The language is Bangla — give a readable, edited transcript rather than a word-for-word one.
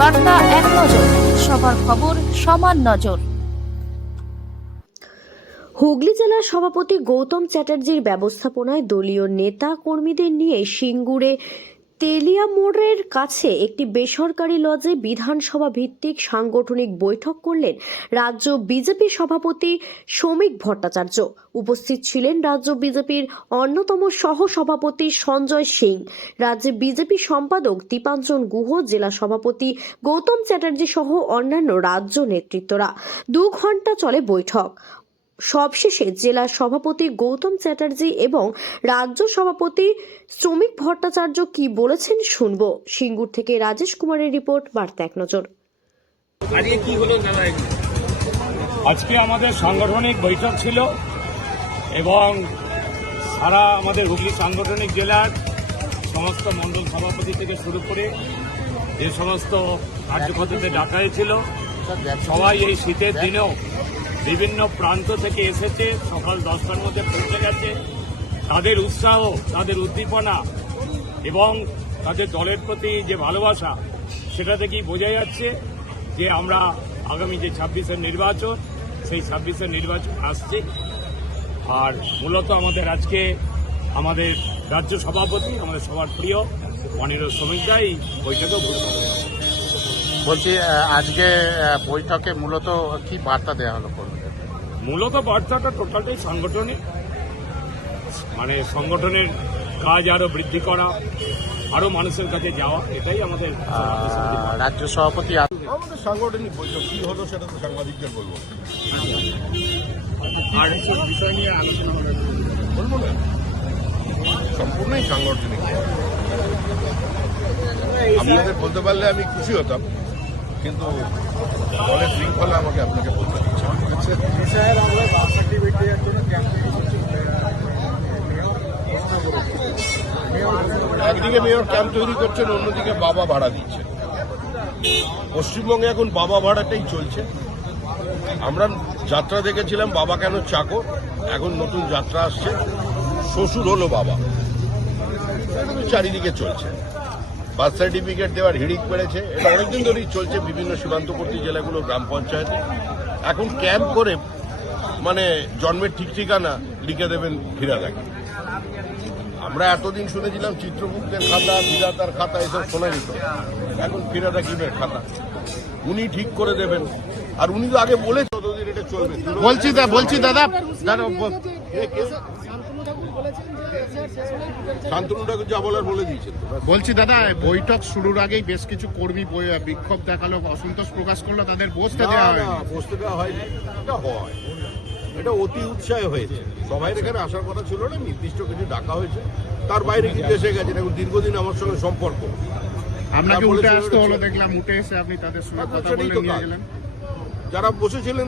বার্তা এক নজর, সবার খবর সমান নজর। হুগলি জেলার সভাপতি গৌতম চ্যাটার্জির ব্যবস্থাপনায় দলীয় নেতা কর্মীদের নিয়ে সিঙ্গুরে তেলিয়া মোড়ের কাছে একটি বেসরকারি লজে বিধানসভা ভিত্তিক সাংগঠনিক বৈঠক করলেন রাজ্য বিজেপি সভাপতি শ্রমিক ভট্টাচার্য। উপস্থিত ছিলেন রাজ্য বিজেপির অন্যতম সহ সভাপতি সঞ্জয় সিং, রাজ্য বিজেপি সম্পাদক দীপাঞ্জন গুহ, জেলা সভাপতি গৌতম চ্যাটার্জি সহ অন্যান্য রাজ্য নেতৃত্বরা। 2 ঘন্টা চলে বৈঠক। সবশেষে জেলা সভাপতি গৌতম চ্যাটার্জি এবং রাজ্য সভাপতি শ্রমিক ভট্টাচার্য কি বলেছেন শুনবো। সিঙ্গুর থেকে রাজেশ কুমারের রিপোর্ট, বার্তা এক নজর। আজকে আমাদের সাংগঠনিক বৈঠক ছিল এবং সারা আমাদের হুগলি সাংগঠনিক জেলার সমস্ত মণ্ডল সভাপতি থেকে শুরু করে যে সমস্ত কার্যকর্তাদের ডাকা হয়েছিল সবাই এই শীতের দিনেও বিভিন্ন প্রান্ত থেকে এসেছে, সকাল 10টার মধ্যে পৌঁছে গেছে। তাদের উৎসাহ, তাদের উদ্দীপনা এবং তাদের দলের প্রতি যে ভালোবাসা, সেটা থেকেই বোঝা যাচ্ছে যে আমরা আগামী যে 26-এর নির্বাচন, সেই 26-এর নির্বাচন আসছে। আর মূলত আমাদের আজকে আমাদের রাজ্য সভাপতি, আমাদের সবার প্রিয় মাননীয় শ্রমিকদা এই বৈঠকে উপস্থিত হয়েছে। বলছি, আজকে বৈঠকে মূলত কি বার্তা দেওয়া হলো? মূলত বার্তাটা টোটালটাই সাংগঠনিক, মানে সংগঠনের কাজ আরো বৃদ্ধি করা, আরো মানুষের কাছে যাওয়া, এটাই আমাদের রাজ্য সভাপতি। আমাদের সাংগঠনিক বৈঠক কি হলো সেটা তো সাংবাদিকদের বলবো, আর এইসব বিষয় নিয়ে আলোচনা বলবো না, সম্পূর্ণই সাংগঠনিক। আপনাদের বলতে পারলে আমি খুশি হতাম, কিন্তু দলের শৃঙ্খলা আমাকে আপনাকে বলতে দিচ্ছে। একদিকে মেয়র ক্যাম্প তৈরি করছেন, অন্যদিকে বাবা ভাড়া দিচ্ছেন। পশ্চিমবঙ্গে এখন বাবা ভাড়াটাই চলছে। আমরা যাত্রা দেখেছিলাম বাবা কেন চাকর, এখন নতুন যাত্রা আসছে শ্বশুর হলো বাবা। চারিদিকে চলছে। বার্থ সার্টিফিকেট দেওয়ার হিড়িক পেড়েছে, এটা অনেকদিন ধরেই চলছে বিভিন্ন সীমান্তবর্তী জেলাগুলো, গ্রাম পঞ্চায়েতে। এখন ক্যাম্প করে মানে জন্মের ঠিক ঠিকানা লিখে দেবেন ফিরাদাকে। আমরা এতদিন শুনেছিলাম চিত্রগুপ্তের খাতা, বিধাতার খাতা, এসব শোনা যেত। এখন ফিরাদা কিমের খাতা উনি ঠিক করে দেবেন। আর উনি তো আগে বলেছে ততদিন এটা চলবে। বলছি দাদা শান্তনু ঠাকুর যা বলার বলে দিয়েছেন। বলছি দাদা, বৈঠক শুরুর আগেই বেশ কিছু কর্মী বিক্ষোভ দেখালো, অসন্তোষ প্রকাশ করলো, তাদের বসতে দেওয়া হয় না। বসতে দেওয়া হয়নি, এটা হয়, এটা অতি উৎসাহে হয়েছে। সবাই এখানে আসার কথা ছিল না, নির্দিষ্ট কিছু ডাকা হয়েছে, তার বাইরে কিন্তু এসে গেছেন। এখন দীর্ঘদিন আমার সঙ্গে সম্পর্ক। আপনাকে উঠে আসতে হলো, দেখলাম উঠে এসে আপনি তাদের সঙ্গে কথা বলে নিয়ে গেলেন। যারা বসেছিলেন